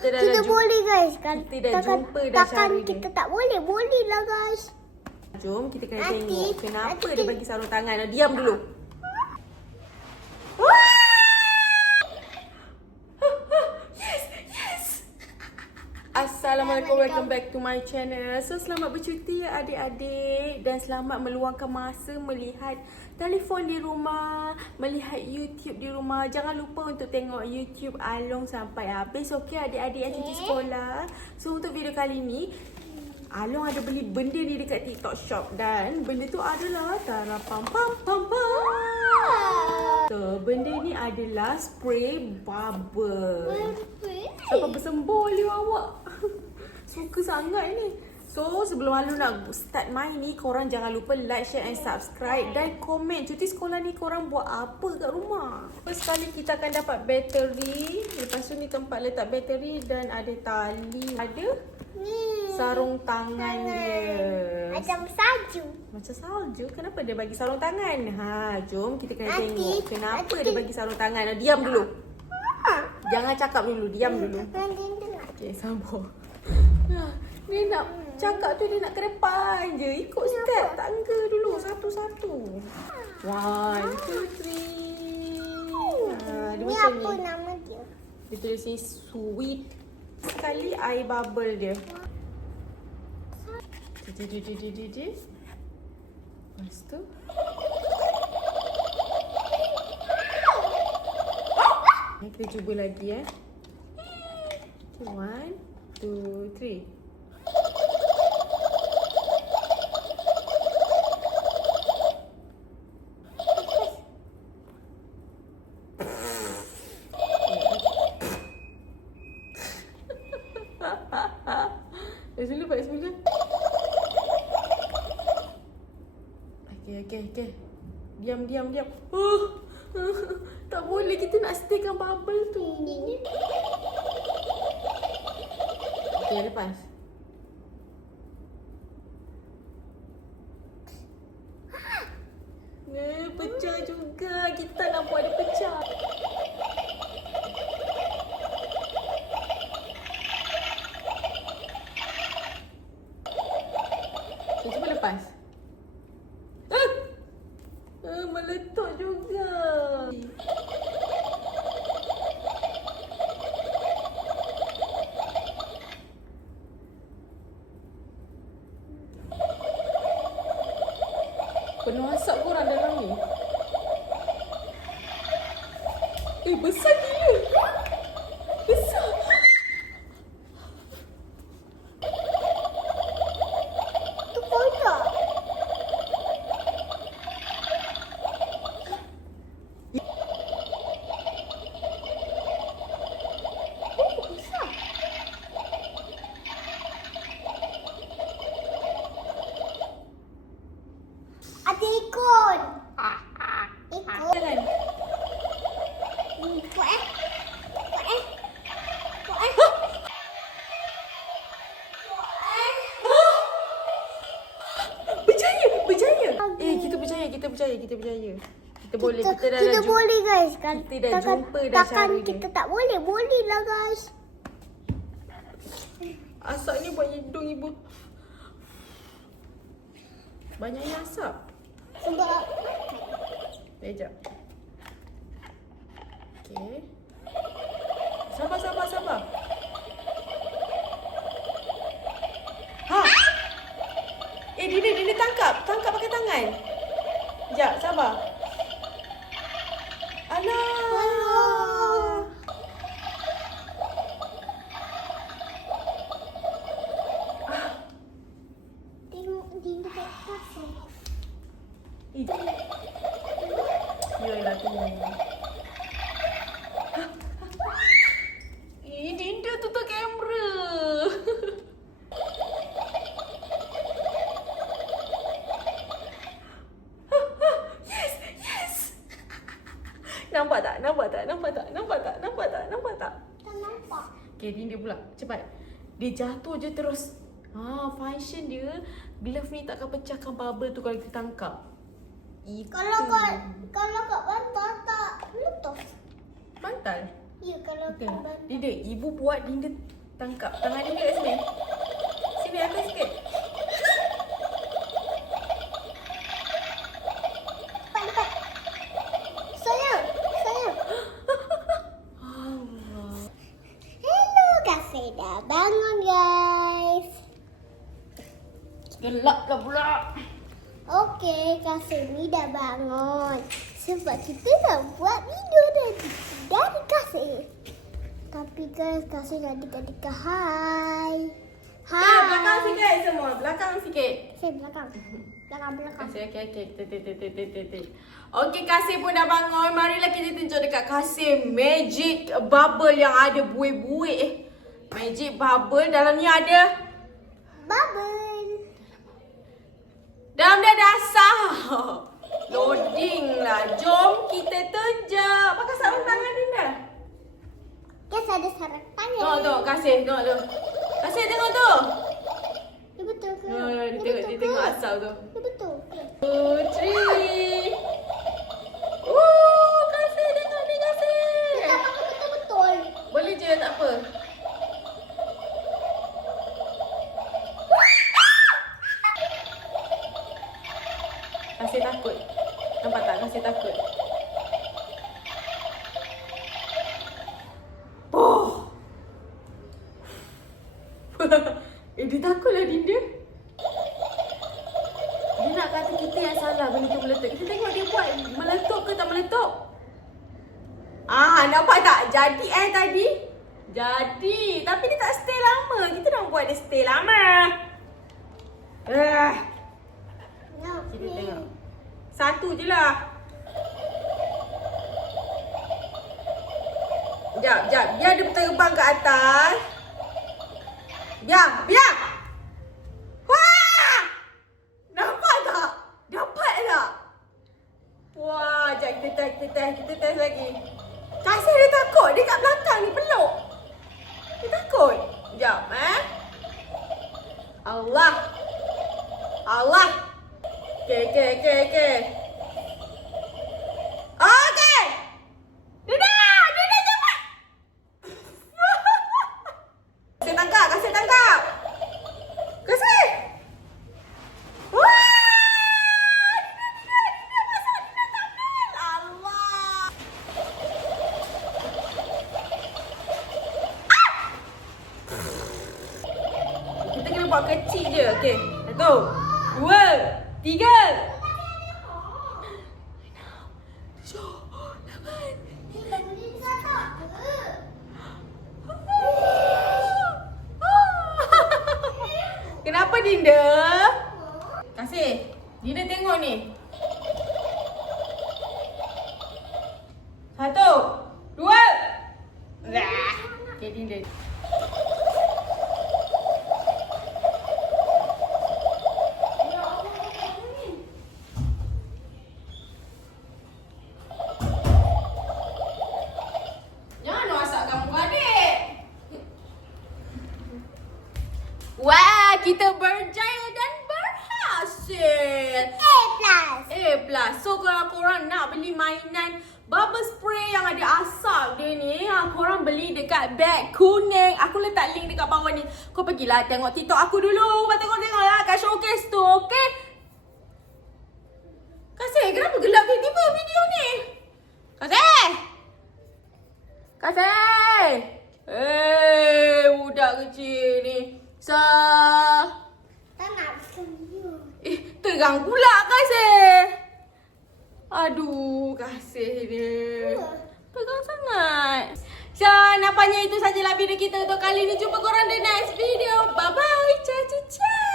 Kita boleh guys kan. Kita dah jumpa dah Syahrini. Kita tak boleh. Boleh lah guys. Jom kita kena tengok kenapa dia bagi sarung tangan. Diam dulu. Assalamualaikum, welcome back to my channel. So selamat bercuti adik-adik dan selamat meluangkan masa melihat telefon di rumah, melihat YouTube di rumah. Jangan lupa untuk tengok YouTube Along sampai habis. Okey adik-adik yang cuti sekolah. So untuk video kali ni Along ada beli benda ni dekat TikTok Shop dan benda tu adalah tara pam pam pam pam. So benda ni adalah spray bubble. Sampai bersembol dia awak. Suka sangat ni. So sebelum Along nak start main ni, korang jangan lupa like, share and subscribe dan komen cuti sekolah ni korang buat apa kat rumah. First kali kita akan dapat bateri. Lepas tu ni tempat letak bateri dan ada tali. Ada sarung tangan dia. Macam salju. Macam salju? Kenapa dia bagi sarung tangan? Jom kita kena tengok kenapa dia bagi sarung tangan. Diam dulu. Jangan cakap dulu, diam dulu. Okay, sabar. Dia nak cakap tu, dia nak ke depan je. Ikut step tangga dulu, satu-satu. 1, 2, 3. Dia Ni macam apa ni. nama dia? Dia tulis ni sweet. Sekali air bubble dia. Lepas tu kita cuba lagi Okay, 1, 2, 3. Baik semula. Okay. Diam. Tak boleh, kita nak staykan bubble tu. Okay, lepas. Pecah juga. Kita nak buat dia pecah. Okay, cuba lepas. Meletup juga. Penuh asap korang dalam ni. Besar gila. Besar. Tu koyak. Ada ikut. Ikut. Jangan. Ikut Berjaya. Kita berjaya. Kita boleh, kita dah kita jumpa. boleh guys kan. Kita dah jumpa dah Syahrini. Kita tak boleh. Boleh lah guys. Asap ni buat hidung ibu. Banyaknya asap. Sebab Sekejap. Okay. Sabar. Dia tangkap. Tangkap pakai tangan. Sekejap, sabar. Alah. tengok dia dekat pasal. Yalah tu. Dinda tutup kamera. Nampak tak? Tak nampak. Okay, Dinda pula. Cepat. Dia jatuh je terus. Function dia, glove ni takkan pecahkan bubble tu kalau kita tangkap. Itu. Kalau kat bantal tak letus. Bantal? Ya, kalau Okay. abang Dinda, ibu buat Dinda tangkap tangan Dinda kat sini. Sini atas sikit. cepat. Sayang. Allah. Hello, Kasih dah bangun, guys. Gelaplah pula. Okey, Kasih ni dah bangun. Sebab kita nak buat video dari Kasih. Tapi guys, Kasih adik-adik hai. Ya, belakang sikit semua. Belakang sikit. Kasih belakang. Belakang. Kasih, okey. Okey, Kasih pun dah bangun. Marilah kita tunjuk dekat Kasih magic bubble yang ada buih-buih. Magic bubble dalam ni ada Bubble. dalam dia dasar. Loading lah. Jom kita tunjuk. Pakai sarung tangan Dinda. Guys, ada sarang tangan. Tengok, Kasih. Tengok tu. Kasih tengok tu. Dia betul ke? Dia tengok asal tu. Dia betul ke? 2, 3. Kasih tengok ni Kasih. Kita pakai betul-betul. Boleh je, tak apa. Kasih takut. Nampak tak? Kasih takut. Oh. Dia takutlah Dinda. Dia nak kata kita yang salah benda tu meletup. Kita tengok dia buat meletup ke tak meletup. Nampak tak? Jadi tadi. Jadi. Tapi dia tak stay lama. Kita nak buat dia stay lama. Kita tengok. Satu je lah. Sekejap. Biar dia terbang ke atas. Biar. Wah! Nampak tak? Dapat tak? Wah, sekejap kita test lagi. Kasih dia takut. Dia kat belakang ni peluk. Dia takut. Sekejap, Allah. Okay. Okey. Dinda cepat. Kasih tangkap. Kasih. Wah! Dinda masuk. Dinda tak ambil. Allah. Kita kena buat kecil je. Okey. 1, 2, 3. Kenapa Dinda? Kasih. Dinda tengok ni. 1, 2. Okay, Dinda. Jangan wasak kamu adik. Wah, kita berjaya dan berhasil. A+. So kalau korang nak beli mainan bubble spray yang ada asap dia ni, korang beli dekat beg kuning. Aku letak link dekat bawah ni. Kau pergilah tengok TikTok aku dulu. Tengok lah kat showcase tu, okey? Kasih, kenapa gelap tiba-tiba video ni? Kasih! Budak kecil ni. Tak nak senyum. Tegang pula Kasih. Aduh, Kasih dia. Tegang sangat. So, nampaknya itu sajalah video kita untuk kali ni. Jumpa korang di next video. Bye-bye. Ciao.